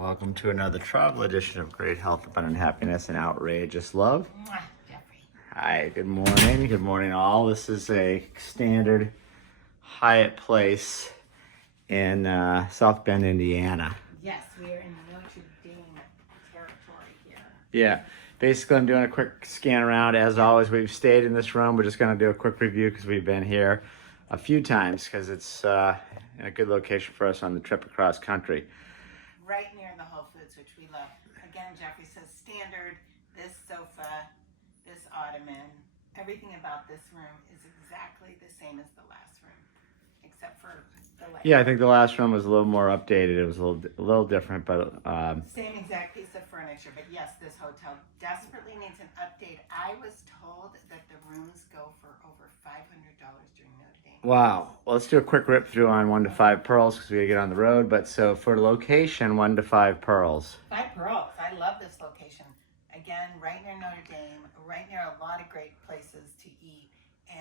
Welcome to another travel edition of Great Health, Abundant Happiness, and Outrageous Love. Jeffrey. Hi, good morning. Good morning, all. This is a standard Hyatt Place in South Bend, Indiana. Yes, we are in Notre Dame territory here. Yeah, basically I'm doing a quick scan around. As always, we've stayed in this room. We're just going to do a quick review because we've been here a few times because it's a good location for us on the trip across country. Right near the Whole Foods, which we love. Again, Jeffrey says standard, this sofa, this ottoman, everything about this room is exactly the same as the last room, except for the layout. Yeah, I think the last room was a little more updated. It was a little different, but same exact piece of furniture. But yes, this hotel desperately needs an update. I was told that the rooms go for over $500 during Notre Dame. wow. Well, let's do a quick rip through on 1 to 5 pearls because we gotta get on the road. But so for location, 1 to 5 pearls. 5 pearls. I love this location. Again, right near Notre Dame, right near a lot of great places to eat, and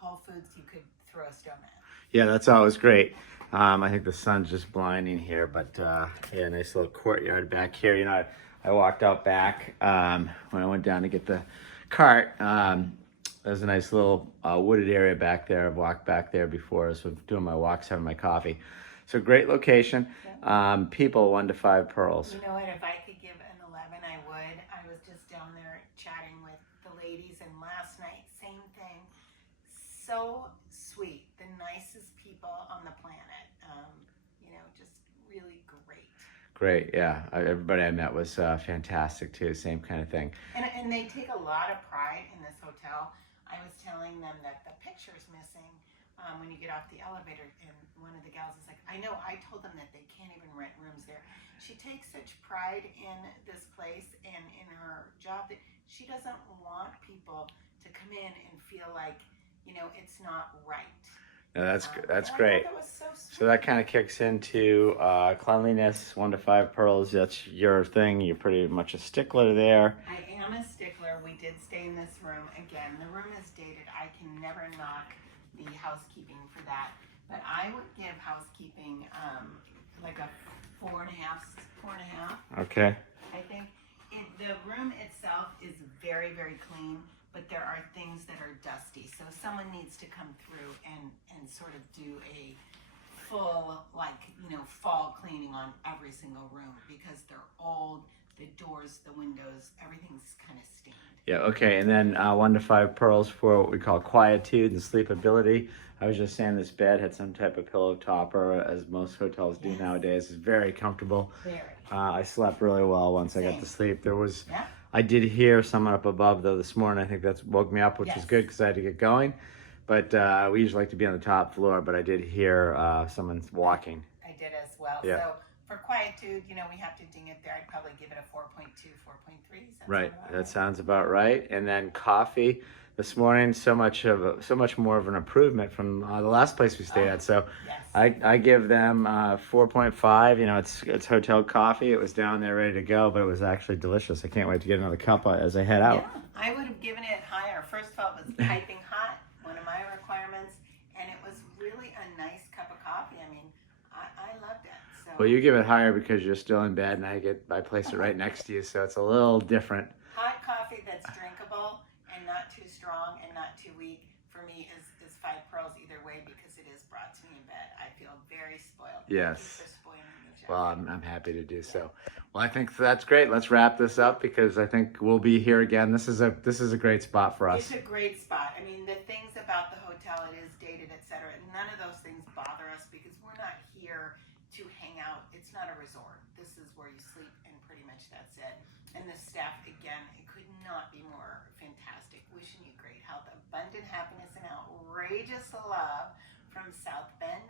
Whole Foods you could throw a stone at. Yeah, that's always great. I think the sun's just blinding here, but yeah, nice little courtyard back here. You know, I walked out back when I went down to get the cart. There's a nice little wooded area back there. I've walked back there before, so doing my walks, having my coffee. So great location. Yeah. People, 1 to 5 pearls. You know what? If I could give an 11, I would. I was just down there chatting with the ladies, and last night, same thing. So sweet. The nicest people on the planet. Just really great. Great, yeah. Everybody I met was fantastic too. Same kind of thing. And they take a lot of pride in this hotel. I was telling them that the picture's missing when you get off the elevator, and one of the gals is like, I know, I told them that they can't even rent rooms there. She takes such pride in this place and in her job that she doesn't want people to come in and feel like, it's not right. No, that's great. That was so sweet. So that kind of kicks into cleanliness, 1 to 5 pearls. That's your thing. You're pretty much a stickler there. I am a stickler. We did stay in this room. Again, the room is dated. I can never knock the housekeeping for that. But I would give housekeeping like a 4.5. Okay. I think the room itself is very, very clean, but there are things that are dusty. So someone needs to come through and sort of do a full, fall cleaning on every single room because they're old, the doors, the windows, everything's kind of stained. Yeah, okay. And then 1 to 5 pearls for what we call quietude and sleepability. I was just saying this bed had some type of pillow topper, as most hotels do nowadays. It's very comfortable. Very. I slept really well once I got to sleep. Yeah. I did hear someone up above though this morning. I think that's woke me up, which is good because I had to get going. But we usually like to be on the top floor, but I did hear someone walking. I did as well. Yeah. So for quietude, we have to ding it there. I'd probably give it a 4.2, 4.3. Right. That sounds about right. And then coffee this morning, so much more of an improvement from the last place we stayed at. So yes. I give them 4.5. It's hotel coffee. It was down there ready to go, but it was actually delicious. I can't wait to get another cup as I head out. Yeah, I would have given it higher. First of all, it was piping hot, one of my requirements, and it was really a nice cup of coffee. I mean, I loved it. So. Well, you give it higher because you're still in bed, and I place it right next to you, so it's a little different. Hot coffee that's drinkable and not too strong and not too weak for me is 5 pearls either way because it is brought to me in bed. I feel very spoiled. Yes. Thank you for spoiling me, Jeff. Well, I'm happy to do so. Well, I think that's great. Let's wrap this up because I think we'll be here again. This is a great spot for us. It's a great spot. I mean, the things about the hotel, it is dated, etc. None of those things bother us because we're not here to hang out. It's not a resort. This is where you sleep and pretty much that's it. And the staff, again, it could not be more fantastic. Wishing you great health, abundant happiness, and outrageous love from South Bend,